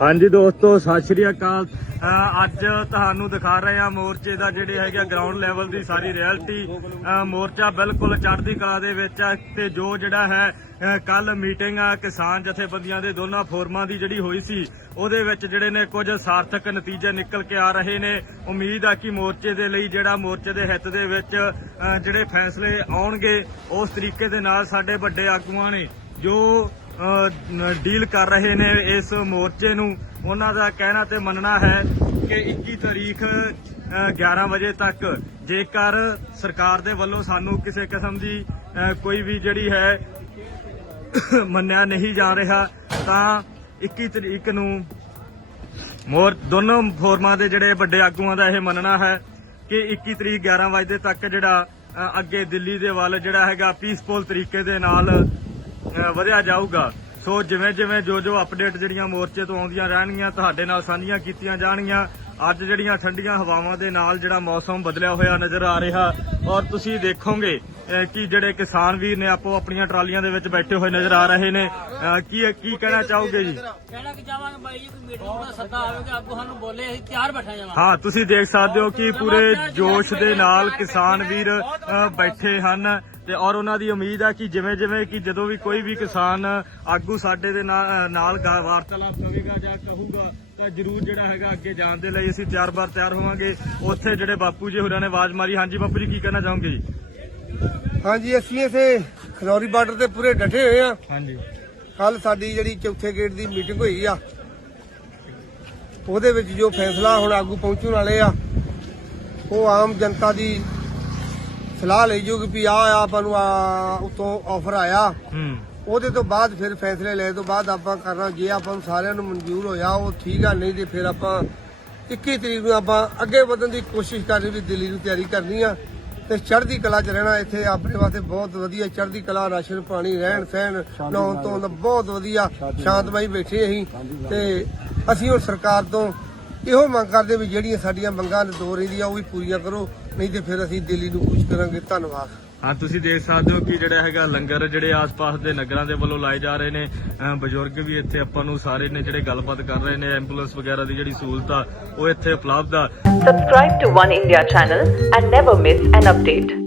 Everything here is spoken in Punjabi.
ਹਾਂਜੀ ਦੋਸਤੋ, ਸਤਿ ਸ਼੍ਰੀ ਅਕਾਲ। ਅੱਜ ਤੁਹਾਨੂੰ ਦਿਖਾ ਰਹੇ ਹਾਂ ਮੋਰਚੇ ਦਾ ਜਿਹੜੇ ਹੈਗਾ ਗਰਾਊਂਡ ਲੈਵਲ ਦੀ ਸਾਰੀ ਰਿਐਲਿਟੀ ਮੋਰਚਾ ਬਿਲਕੁਲ ਚੜ੍ਹਦੀ ਕਲਾ ਦੇ ਵਿੱਚ ਹੈ ਤੇ ਜੋ ਜਿਹੜਾ ਹੈ ਕੱਲ ਮੀਟਿੰਗ ਕਿਸਾਨ ਜਥੇਬੰਦੀਆਂ ਦੇ ਦੋਨਾਂ ਫੋਰਮਾਂ ਦੀ ਜਿਹੜੀ ਹੋਈ ਸੀ, ਉਹਦੇ ਵਿੱਚ ਜਿਹੜੇ ਨੇ ਕੁਝ ਸਾਰਥਕ ਨਤੀਜੇ ਨਿਕਲ ਕੇ ਆ ਰਹੇ ਨੇ। ਉਮੀਦ ਆ ਕਿ ਮੋਰਚੇ ਦੇ ਲਈ ਜਿਹੜਾ ਮੋਰਚੇ ਦੇ ਹਿੱਤ ਦੇ ਵਿੱਚ ਜਿਹੜੇ ਫੈਸਲੇ ਆਉਣਗੇ, ਉਸ ਤਰੀਕੇ ਦੇ ਨਾਲ ਸਾਡੇ ਵੱਡੇ ਆਗੂਆਂ ਨੇ ਜੋ ਡੀਲ ਕਰ ਰਹੇ ਨੇ ਇਸ ਮੋਰਚੇ ਨੂੰ। ਉਹਨਾਂ ਦਾ ਕਹਿਣਾ ਤੇ ਮੰਨਣਾ ਹੈ ਕਿ 21 ਤਾਰੀਖ ਅ, 11 ਵਜੇ ਤੱਕ ਜੇਕਰ ਸਰਕਾਰ ਦੇ ਵੱਲੋਂ ਸਾਨੂੰ ਕਿਸੇ ਕਿਸਮ ਦੀ ਕੋਈ ਵੀ ਜਿਹੜੀ ਹੈ ਮੰਨਿਆ ਨਹੀਂ ਜਾ ਰਿਹਾ ਤਾਂ 21 ਤਰੀਕ ਨੂੰ ਮੋਰ ਦੋਨੋਂ ਫੋਰਮਾਂ ਦੇ ਜਿਹੜੇ ਵੱਡੇ ਆਗੂਆਂ ਦਾ ਇਹ ਮੰਨਣਾ ਹੈ ਕਿ 21 ਤਰੀਕ 11 ਵਜੇ ਤੱਕ ਜਿਹੜਾ ਅੱਗੇ ਦਿੱਲੀ ਦੇ ਵੱਲ ਜਿਹੜਾ ਹੈਗਾ ਪੀਸਫੁਲ ਤਰੀਕੇ ਦੇ ਨਾਲ ਵਧਿਆ ਜਾਊਗਾ। ਸੋ ਜਿਵੇਂ ਜਿਵੇਂ ਜੋ ਜੋ ਅਪਡੇਟ ਜਿਹੜੀਆਂ ਮੋਰਚੇ ਤੋਂ ਆਉਂਦੀਆਂ ਰਹਿਣਗੀਆਂ ਤੁਹਾਡੇ ਨਾਲ ਸਾਂਝੀਆਂ ਕੀਤੀਆਂ ਜਾਣਗੀਆਂ ਅੱਜ ਜਿਹੜੀਆਂ ਠੰਡੀਆਂ ਹਵਾਵਾਂ ਦੇ ਨਾਲ ਜਿਹੜਾ ਮੌਸਮ ਬਦਲਿਆ ਹੋਇਆ ਨਜ਼ਰ ਆ ਰਿਹਾ ਔਰ ਤੁਸੀਂ ਦੇਖੋਗੇ ਕਿ ਜਿਹੜੇ ਕਿਸਾਨ ਵੀਰ ਨੇ ਆਪੋ ਆਪਣੀਆਂ ਟਰਾਲੀਆਂ ਦੇ ਵਿੱਚ ਬੈਠੇ ਹੋਏ ਨਜ਼ਰ ਆ ਰਹੇ ਨੇ। ਕੀ ਕੀ ਕਹਿਣਾ ਚਾਹੋਗੇ ਜੀ? ਕਹਿਣਾ ਕਿ ਜਾਵਾਂਗੇ ਬਾਈ ਜੀ ਕੋਈ ਮੀਟਿੰਗ ਦਾ ਸੱਦਾ ਆਵੇਗਾ ਅੱਗੋਂ ਸਾਨੂੰ ਬੋਲੇ ਅਸੀਂ ਤਿਆਰ ਬੈਠਾ ਜਾਵਾਂਗੇ। ਹਾਂ ਤੁਸੀਂ ਦੇਖ ਸਕਦੇ ਹੋ ਕਿ ਪੂਰੇ ਜੋਸ਼ ਦੇ ਨਾਲ ਕਿਸਾਨ ਵੀਰ ਬੈਠੇ ਹਨ। ਤੇ ਔਰ ਉਹਨਾਂ ਦੀ ਉਮੀਦ ਹੈ ਕਿ ਜਿਵੇਂ ਜਿਵੇਂ ਕਿ ਜਦੋਂ ਵੀ ਕੋਈ ਵੀ ਕਿਸਾਨ ਆਗੂ ਸਾਡੇ ਦੇ ਨਾਲ ਵਾਰਤਾਲਾਪ ਕਰੇਗਾ ਜਾਂ ਕਹੂਗਾ ਤਾਂ ਜਰੂਰ ਜਿਹੜਾ ਹੈਗਾ ਅੱਗੇ ਜਾਣ ਦੇ ਲਈ ਅਸੀਂ ਤਿਆਰ ਬਾਰ ਤਿਆਰ ਹੋਵਾਂਗੇ। ਉੱਥੇ ਜਿਹੜੇ ਬਾਪੂ ਜੀ ਹੋਰਾਂ ਨੇ ਆਵਾਜ਼ ਮਾਰੀ। ਹਾਂਜੀ ਬਾਪੂ ਜੀ ਕੀ ਕਹਿਣਾ ਚਾਹੋਗੇ ਜੀ? ਹਾਂਜੀ ਅਸੀਂ ਇਥੇ ਖਨੌਰੀ ਬਾਰਡਰ ਤੇ ਪੂਰੇ ਡਟੇ ਹੋਏ ਆ। ਹਾਂਜੀ। ਕੱਲ ਸਾਡੀ ਜਿਹੜੀ ਚੌਥੇ ਗੇਟ ਦੀ ਮੀਟਿੰਗ ਹੋਈ ਆ। ਉਹਦੇ ਵਿੱਚ ਜੋ ਫੈਸਲਾ ਹੁਣ ਆਗੂ ਪਹੁੰਚਣ ਵਾਲੇ ਆ ਉਹ ਆਮ ਜਨਤਾ ਦੀ ਸਲਾਹ ਲਈ ਜੂਗੀ ਵੀ ਆ ਆਪਾਂ ਨੂੰ ਆ ਉਤੋਂ ਆਫਰ ਆਇਆ। ਹੂੰ। ਉਹਦੇ ਤੋਂ ਬਾਅਦ ਫਿਰ ਫੈਸਲੇ ਲੈਣ ਤੋਂ ਬਾਅਦ ਆਪਾਂ ਕਰਨਾ ਜੇ ਆਪਾਂ ਨੂੰ ਸਾਰਿਆਂ ਨੂੰ ਮਨਜ਼ੂਰ ਹੋਇਆ ਉਹ ਠੀਕ ਆ ਨਹੀਂ ਤੇ ਫਿਰ ਆਪਾਂ 21 ਤਰੀਕ ਨੂੰ ਆਪਾਂ ਅੱਗੇ ਵਧਣ ਦੀ ਕੋਸ਼ਿਸ਼ ਕਰਨੀ ਵੀ ਦਿੱਲੀ ਨੂੰ ਤਿਆਰੀ ਕਰਨੀ ਆ। ਤੇ ਚੜ੍ਹਦੀ ਕਲਾ ਚ ਰਹਿਣਾ ਇੱਥੇ ਆਪਣੇ ਵਾਸਤੇ ਬਹੁਤ ਵਧੀਆ ਚੜ੍ਹਦੀ ਕਲਾ ਰਾਸ਼ਨ ਪਾਣੀ ਰਹਿਣ ਸਹਿਣ ਨਹਾਉਣ ਤੋਂ ਬਹੁਤ ਵਧੀਆ ਸ਼ਾਂਤਮਈ ਬੈਠੇ ਅਸੀਂ। ਤੇ ਅਸੀਂ ਹੁਣ ਸਰਕਾਰ ਤੋਂ ਇਹੋ ਮੰਗ ਕਰਦੇ ਵੀ ਜਿਹੜੀਆਂ ਸਾਡੀਆਂ ਮੰਗਾਂ ਨੇ ਦੋ ਰਹਿੰਦੀਆਂ ਉਹ ਵੀ ਪੂਰੀਆਂ ਕਰੋ ਨਹੀਂ ਤੇ ਫਿਰ ਅਸੀਂ ਦਿੱਲੀ ਨੂੰ ਕੁਝ ਕਰਾਂਗੇ। ਧੰਨਵਾਦ। ਹਾਂ ਤੁਸੀਂ ਦੇਖ ਸਕਦੇ ਹੋ ਕਿ ਜਿਹੜਾ ਹੈਗਾ ਲੰਗਰ ਜਿਹੜੇ ਆਸ-ਪਾਸ ਦੇ ਨਗਰਾਂ ਦੇ ਵੱਲੋਂ ਲਾਏ ਜਾ ਰਹੇ ਨੇ। ਬਜ਼ੁਰਗ ਵੀ ਇੱਥੇ ਆਪਾਂ ਨੂੰ ਸਾਰੇ ਨੇ ਜਿਹੜੇ ਗੱਲਬਾਤ ਕਰ ਰਹੇ ਨੇ ਐਂਬੂਲੈਂਸ ਵਗੈਰਾ ਦੀ ਜਿਹੜੀ ਸਹੂਲਤ ਆ ਉਹ ਇੱਥੇ ਉਪਲਬਧ ਆ। Subscribe to One India channel and never miss an update.